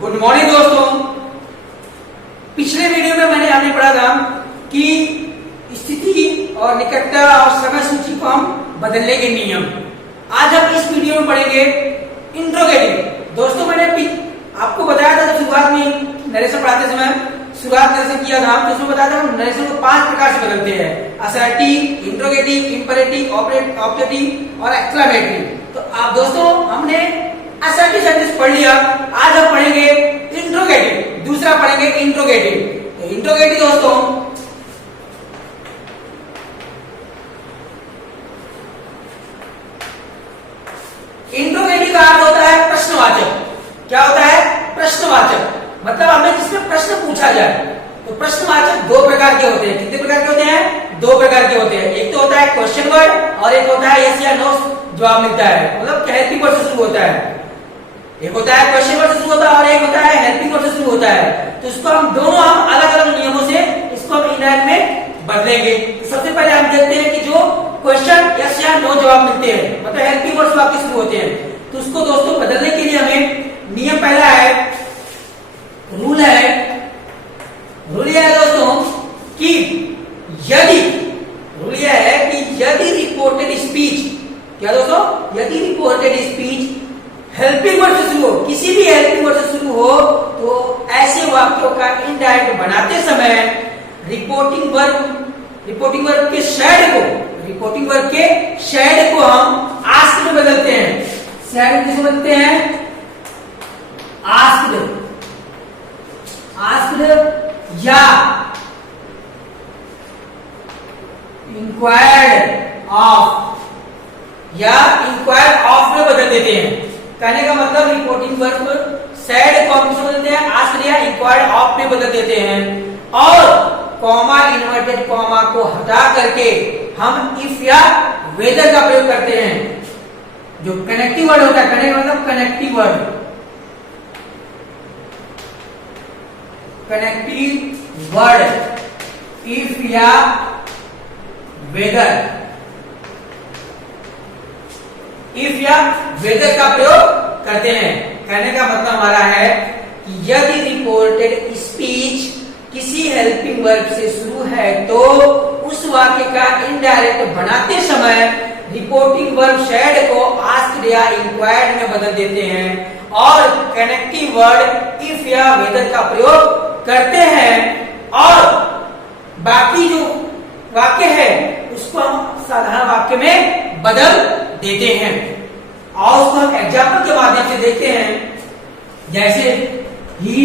Good morning दोस्तों। पिछले video में हमने पढ़ा था कि स्थिति और निकटता और समय सूची को हम बदलने के नियम। आज हम इस वीडियो में पढ़ेंगे इंट्रोगेटिव। दोस्तों मैंने आपको बताया था शुरुआत में नरेशन पढ़ाते समय शुरुआत नरेशन किया था तो उसमें बताया था हम नरेशन को 5 प्रकार से बदलते हैं: असर्टिव, इंट्रोगेटिव, इंपरेटिव, ऑब्जेक्टिव और एक्सक्लेमेटरी। तो आप दोस्तों हमने असर्टिव सेंटेंस पढ़ लिया। आज हम पढ़ेंगे इंट्रोगेटिव, दूसरा पढ़ेंगे इंट्रोगेटिव। तो इंट्रोगेटिव दोस्तों इंट्रोगेटिव का अर्थ होता है प्रश्नवाचक। क्या होता है? प्रश्नवाचक। मतलब हमें जिसमें प्रश्न पूछा जाए। तो प्रश्नवाचक 2 प्रकार के होते हैं। कितने प्रकार के होते हैं? 2 प्रकार के होते हैं। एक तो होता है क्वेश्चन वर्ड और एक होता है यस या नो जवाब मिलता है, मतलब हेल्पिंग वर्ड से शुरू होता है। एक होता है क्वेश्चन वर्ड से शुरू होता है और एक होता है हेल्पिंग वर्ड से शुरू होता है। तो इसको हम दोनों अलग अलग नियमों से इसको हम इंडायरेक्ट में बदलेंगे। तो सबसे पहले हम देखते हैं कि जो क्वेश्चन यस या नो जवाब मिलते हैं, मतलब हेल्पिंग वर्ड वाक्य शुरू होते हैं, तो उसको दोस्तों बदलने के लिए हमें नियम पहला है, रूल यह है दोस्तों कि यदि रिपोर्टेड स्पीच, क्या दोस्तों, यदि रिपोर्टेड स्पीच हेल्पिंग वर्ड से शुरू हो, किसी भी हेल्पिंग वर्ड से शुरू हो, तो ऐसे वाक्यों का इनडायरेक्ट बनाते समय रिपोर्टिंग वर्ब के शैड को हम आस्क्ड में बदलते हैं। शैड किसे बदलते हैं? आस्क्ड या इंक्वायर्ड ऑफ में बदल देते हैं। कहने का मतलब रिपोर्टिंग वर्ब शैड को हम बदलते हैं आस्क्ड या इंक्वायर्ड ऑफ में बदल देते हैं और कॉमा, इन्वर्टेड कॉमा को हटा करके हम इफ या वेदर का प्रयोग करते हैं। जो कनेक्टिव वर्ड होता है, कनेक्ट मतलब कनेक्टिव वर्ड, इफ या वेदर का प्रयोग करते हैं। कहने का मतलब हमारा है कि यदि रिपोर्टेड स्पीच किसी हेल्पिंग वर्ब से शुरू है तो उस वाक्य का इनडायरेक्ट बनाते समय रिपोर्टिंग वर्ब शैड को आस्क्ड या इंक्वायर्ड में बदल देते हैं और कनेक्टिव वर्ड इफ या वेदर का प्रयोग करते हैं और बाकी जो वाक्य है उसको हम साधारण वाक्य में बदल देते हैं। और उसको हम एग्जाम्पल के माध्यम से देखते हैं, जैसे ही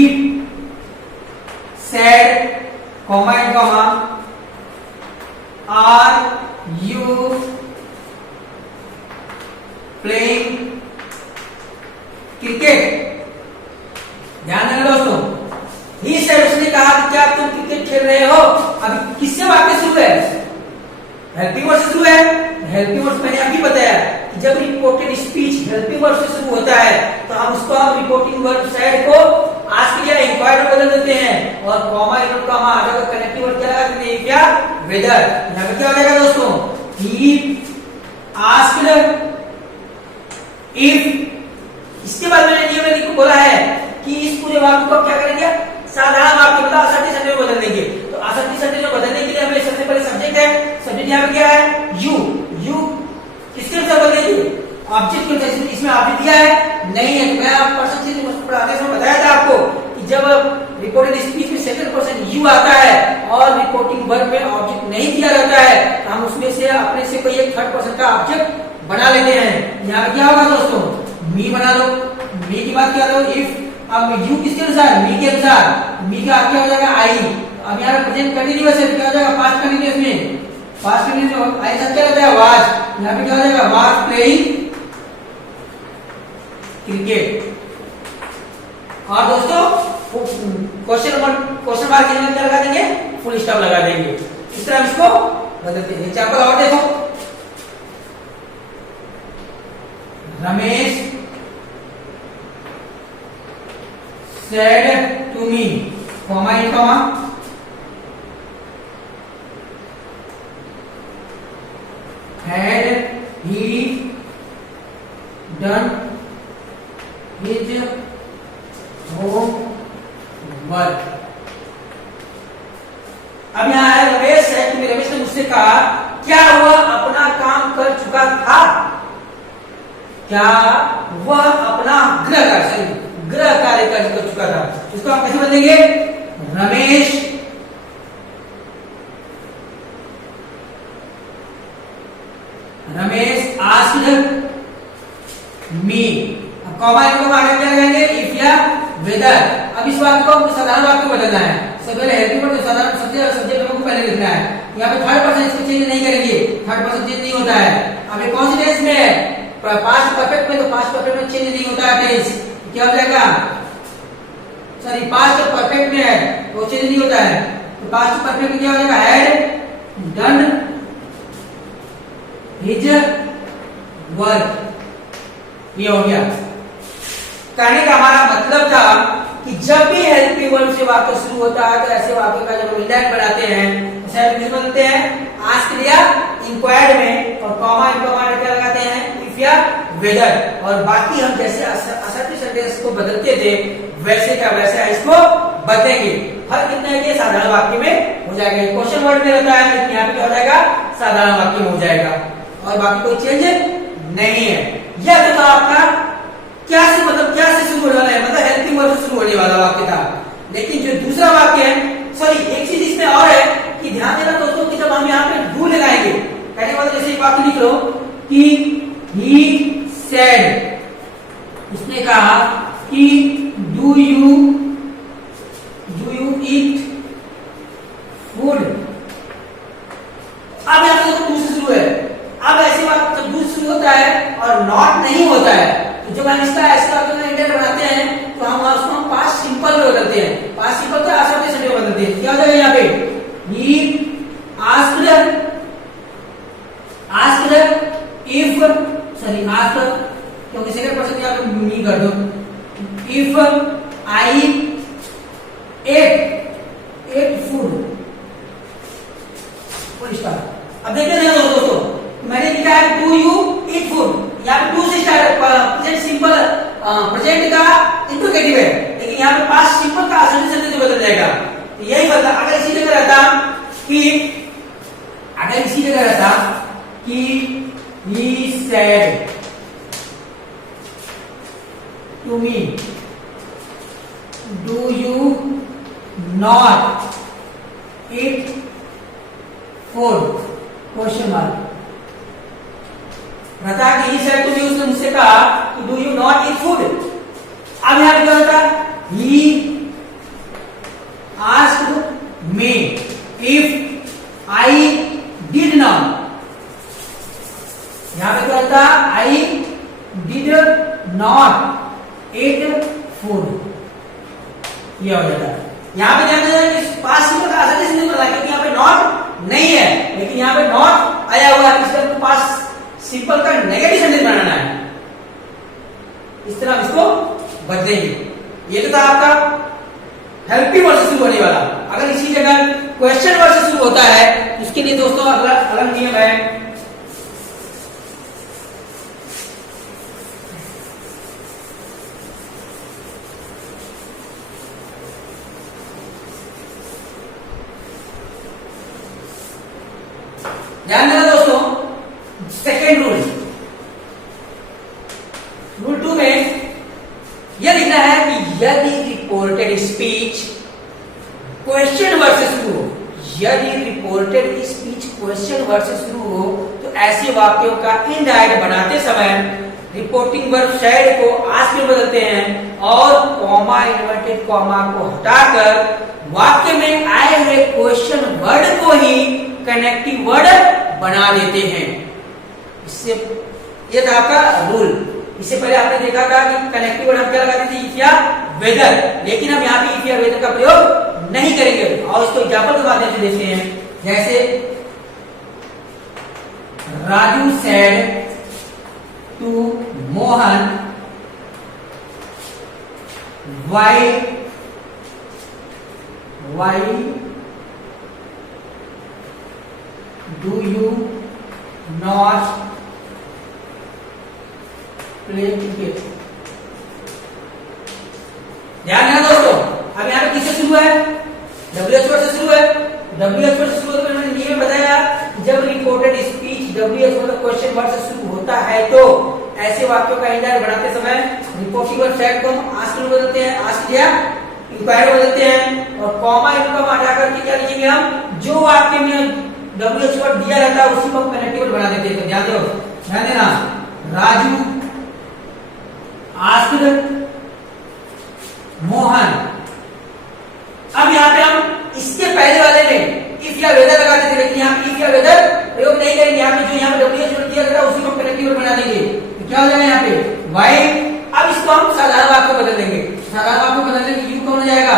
said comma and comma are you playing cricket. ध्यान देना दोस्तों, ही सेड उसने कहा कि क्या तुम क्रिकेट खेल रहे हो। अभी किससे वाक्य शुरू है? हेल्पिंग वर्ड से शुरू है। हेल्पिंग वर्ड मैंने अभी बताया कि जब रिपोर्टेड स्पीच हेल्पिंग वर्ड से शुरू होता है तो हम उसको रिपोर्टिंग वर्ड शैड को आस्क्ड या इंक्वायर्ड में बदल देते हैं और कॉमा इनवर्ट कॉमा हटा कर कनेक्टिव वर्ड क्या लगा देते हैं? क्या? वेदर। यहां पे क्या हो जाएगा दोस्तों? He asked if. इसके बाद मैंने नियम में बोला है कि इस पूरे वाक्य को क्या करेंगे? साधारण वाक्य मतलब असर्टिव सेंटेंस में बदल देंगे। तो असर्टिव सेंटेंस में बदलने के लिए हमें सबसे पहले सब्जेक्ट है। सब्जेक्ट यहाँ पे क्या है? यू किसके अनुसार बदलेंगे? ऑब्जेक्ट के अनुसार। इसमें ऑब्जेक्ट दिया है नहीं है तो मैं आप पर्सन चीज पढ़ाते समय बताया था आपको कि जब रिपोर्टेड स्पीच में सेकंड पर्सन यू आता है और रिपोर्टिंग वर्ब में ऑब्जेक्ट नहीं दिया रहता है तो हम उसमें से अपने से कोई एक थर्ड पर्सन का ऑब्जेक्ट बना लेते हैं। यहाँ क्या होगा दोस्तों? मी बना लो। मी की बात क्या करो? इफ। अब यू किसके अनुसार? मी के अनुसार। मी का क्या हो जाएगा? आई। अब यहाँ प्रेजेंट कंटिन्यूअस है तो क्या हो जाएगा? पास्ट कंटिन्यूअस में पास्ट कंटिन्यूअस आई सब क्या रहता है? वाज। यहाँ पे क्या हो जाएगा? Was playing cricket. और दोस्तों क्वेश्चन मार्क के क्या लगा देंगे? फुल स्टॉप लगा देंगे। इस तरह इसको बदलते हैं। एग्जांपल और देखो, Ramesh said to me, comma in comma, had he done his homework. अब यहाँ है रमेश है, क्योंकि रमेश ने मुझसे कहा क्या वह अपना काम कर चुका था, क्या वह अपना गृह कार्य कर चुका था। इसको हम कैसे बदलेंगे, रमेश आस्क्ड मी। अब कॉमा को आगे क्या लगाएंगे, इफ या वेदर। अब इस बात को हमको साधारण वाक्य में बदलना है। सबसे पहले हेल्पिंग वर्ब साधारण सब्जेक्ट को पहले लिखना है। यहाँ पे थर्ड पर्सन इसको चेंज नहीं करेंगे, थर्ड पर्सन चेंज नहीं होता है। अब ये कौन सी टेंस में है, पास्ट परफेक्ट में, तो पास्ट परफेक्ट में चेंज नहीं होता है टेंस, क्या हो जाएगा, सॉरी पास्ट परफेक्ट में है वो चेंज नहीं होता है, तो पास्ट परफेक्ट में क्या हो जाएगा, हैड डन हिज वर्क। ये हो गया। कहने का हमारा मतलब था कि जब भी हेल्पिंग वर्ब से वाक्य शुरू होता है तो ऐसे वाक्य का जब हम इंडेक्स बनाते हैं तो बनते हैं आस्क्ड या इंक्वायर्ड में, और कॉमा क्या लगाते हैं, इफ या वेदर। और बाकी हम जैसे असर्टिव सेंटेंस को बदलते थे वैसे का वैसे इसको बदलेंगे। फर्क कितना है कि साधारण वाक्य में हो जाएगा, क्वेश्चन वर्ड में रहता है लेकिन यहाँ पे क्या हो जाएगा, साधारण वाक्य में हो जाएगा, और बाकी कोई चेंज नहीं है। यह तो आपका क्या से शुरू होने वाला है, मतलब हेल्पिंग वर्ब से शुरू होने वाला वाक्य था। लेकिन जो दूसरा वाक्य है, सॉरी एक चीज इसमें और है कि ध्यान देना दोस्तों कि जब हम यहाँ पे डू लगाएंगे, कहने का मतलब जैसे एक वाक्य लिख लो कि ही सेड, उसने कहा कि डू यू ईट फूड। अब यहाँ पे डू से शुरू है। अब ऐसी बात जब डू शुरू होता है और नॉट नहीं होता है, तो जब हम इसका ऐसा इंडेक्स बनाते हैं तो हम उसको पास्ट सिंपल में बदलते हैं। पास्ट सिंपल तो आसानी से बदलते हैं। क्या हो जाएगा यहाँ पे, he asked if, sorry asked, क्योंकि सेकंड पर्सन यहाँ पे मी कर दो, इफ आई एट फूड। अब देखते हैं दोस्तों, मैंने लिखा है डू यू ईट फूड, यहाँ पे डू से स्टार्ट, प्रेजेंट सिंपल प्रेजेंट का इंट्रोगेटिव है, लेकिन यहाँ पे पास्ट सिंपल का असली सेंटेंस बदल जाएगा। तो यही बदला। अगर इसी जगह रहता कि he said to me do you not eat food, question mark रहता कि he said to me, उसने मुझसे कहा कि do you not eat food। अब यहाँ पे क्या होता, he asked me if I did not, यहाँ पे क्या होता, I did not eat food, ये हो जाता है। यहाँ पे ध्यान देना कि पास्ट सिंपल का आसानी से नहीं बदला, क्योंकि यहाँ पे नॉट नहीं है, लेकिन यहाँ पे नॉट आया हुआ है, इसका तो पास्ट सिंपल का नेगेटिव सेंटेंस बनाना है। इस तरह इसको बदलेंगे। ये तो था आपका हेल्पिंग वर्ब से शुरू होने वाला। अगर इसी जगह क्वेश्चन वर्ब से शुरू होता है, उसके लिए दोस्तों अगला अलग नियम है। ध्यान देना दोस्तों, सेकेंड रूल 2 में यह लिखना है कि यदि रिपोर्टेड स्पीच क्वेश्चन वर्ड से शुरू हो, यदि रिपोर्टेड स्पीच क्वेश्चन वर्ड से शुरू हो, तो ऐसे वाक्यों का इनडायरेक्ट बनाते समय रिपोर्टिंग वर्ब शैड को आस्क में बदलते हैं और कॉमा इन्वर्टेड कॉमा को हटाकर वाक्य में आए हुए क्वेश्चन वर्ड को ही कनेक्टिव वर्ड बना देते हैं। इससे ये था आपका रूल। इससे पहले आपने देखा था कि कनेक्टिव वर्ड हम क्या लगाते थे, इफ या वेदर, लेकिन हम यहाँ पे इफ या वेदर का प्रयोग नहीं करेंगे और इसको एग्जाम्पल के माध्यम से देखते हैं। जैसे Raju said to Mohan why do you not play cricket। ध्यान देना दोस्तों। अब यहाँ पे किससे शुरू है, WH वर्ड से शुरू है। WH वर्ड से शुरू होकर मैंने ये बताया जब रिपोर्टेड स्पीच WH मतलब क्वेश्चन वर्ड से शुरू होता है तो ऐसे वाक्यों का इंडायरेक्ट बनाते समय रिपोर्टिबल फैक्ट को हम आस्क में बदलते हैं, आस्क या इंक्वायरी बदलते हैं, और कॉमा इनकम हटा करके क्या लिखेंगे हम, जो वाक्य में WH वर्ड दिया रहता है उसी को हम कनेक्टिव बना देते हैं। तो ध्यान दो, ध्यान देना, राजू आस्क्ड मोहन। अब यहाँ पे हम इसके पहले वाले में इफ या वेदर लगाते थे, लेकिन यहाँ पे इफ या वेदर प्रयोग नहीं करेंगे। यहाँ पे जो यहाँ पे WH वर्ड दिया रहता है उसी को हम कनेक्टिव बना देंगे। तो क्या हो जाएगा यहाँ पे वाई। अब इसको हम साधारण वाक्य में बदल देंगे। साधारण वाक्य में बदलने की यू कौन हो जाएगा,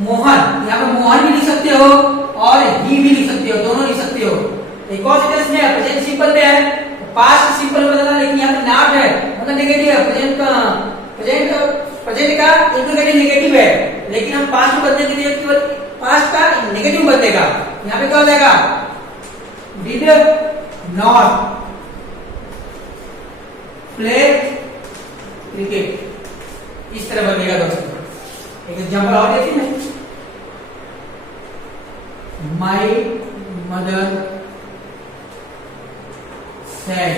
मोहन। यहाँ पे मोहन भी लिख सकते हो और ही भी लिख सकते हो, दोनों लिख सकते हो। एक और सेंटेंस में है, प्रेजेंट सिंपल में है, पास्ट सिंपल में बदलना, लेकिन यहाँ पे नॉट है मतलब नेगेटिव है। प्रेजेंट का इंट्रोगेटिव नेगेटिव है, लेकिन हम पास्ट में बदलने के लिए केवल पास्ट का नेगेटिव बदलेगा। यहाँ पे क्या हो जाएगा, डिड नॉट प्ले क्रिकेट। इस तरह बनेगा दोस्तों। एक एग्जांपल और देखिए ना, my mother said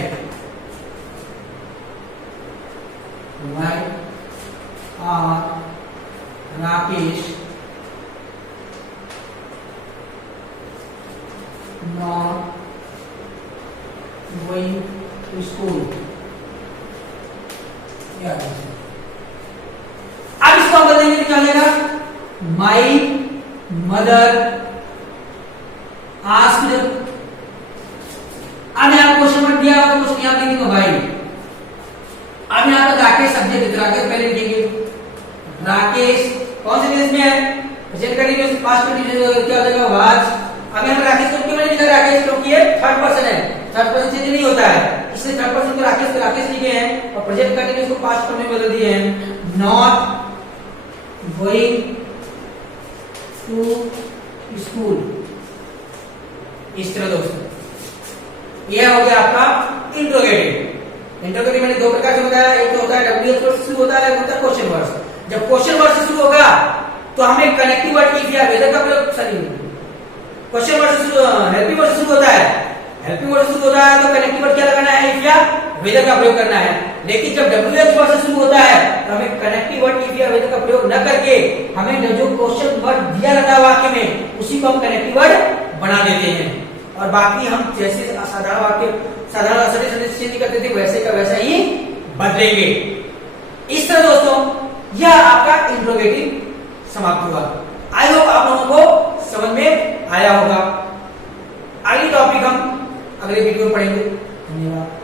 why are Rakesh not going to school. अब इसको हम बदलेंगे तो क्या हो जाएगा, माई मदर आस्क्ड। अब यहाँ क्वेश्चन मार्क दिया हुआ तो क्वेश्चन यहाँ लिखेंगे भाई। अब यहाँ पर राकेश सब्जेक्ट, राकेश पहले लिखेंगे। राकेश कौन से केस में है, प्रेजेंट कंटीन्यूअस, पास्ट कंटीन्यूअस, क्या हो जाएगा वाज। अब यहाँ पर राकेश को क्यों मैंने लिखा राकेश, क्योंकि ये थर्ड पर्सन है, थर्ड पर्सन चेंज नहीं होता है, इसलिए थर्ड पर्सन को राकेश लिखे हैं और प्रेजेंट कंटीन्यूअस को पास्ट फॉर्म में बदल दिए हैं। Not going to school. इस तरह दोस्तों यह हो गया आपका इंट्रोगेटिव। इंट्रोगेटिव मैंने दो प्रकार से बताया, एक तो होता है WH वर्ड से शुरू होता है, एक होता है क्वेश्चन वर्ड। जब क्वेश्चन वर्ड से शुरू होगा तो हमें कनेक्टिव वर्ड इफ या वेदर का प्रयोग, सॉरी क्वेश्चन वर्ड से शुरू, हेल्पिंग वर्ड से शुरू होता है, हेल्पिंग वर्ड से शुरू होता है तो कनेक्टिव वर्ड क्या लगाना है, इफ या वेदर का प्रयोग करना है। लेकिन जब WH वर्ड से शुरू होता है तो हमें कनेक्टिव वर्ड इफ या वेदर का प्रयोग न करके हमें जो क्वेश्चन वर्ड दिया रहता है वाक्य में उसी को हम कनेक्टिव वर्ड बना देते हैं, और बाकी हम जैसे साधारण वाक्य, साधारण असली सेंटेंस चेंज करते थे वैसे का वैसा ही बदलेंगे। इस तरह दोस्तों यह आपका इंट्रोगेटिव समाप्त हुआ। आई होप आप लोगों को समझ में आया होगा। अगली टॉपिक हम अगले वीडियो में पढ़ेंगे। धन्यवाद।